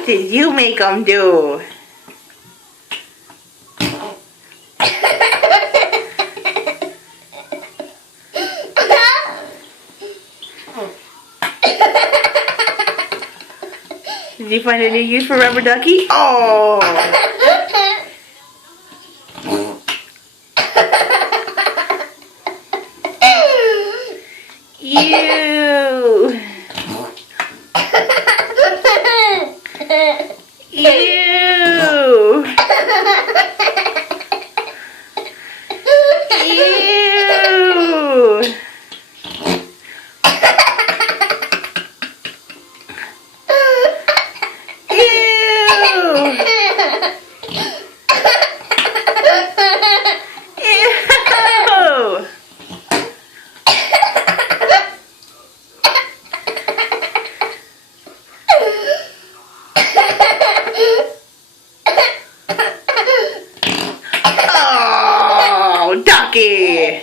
What did you make them do? Did you find a new use for Rubber Ducky? Oh! Ew! Ew! Ew! Oh, Ducky!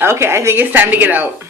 Okay, I think it's time to get out.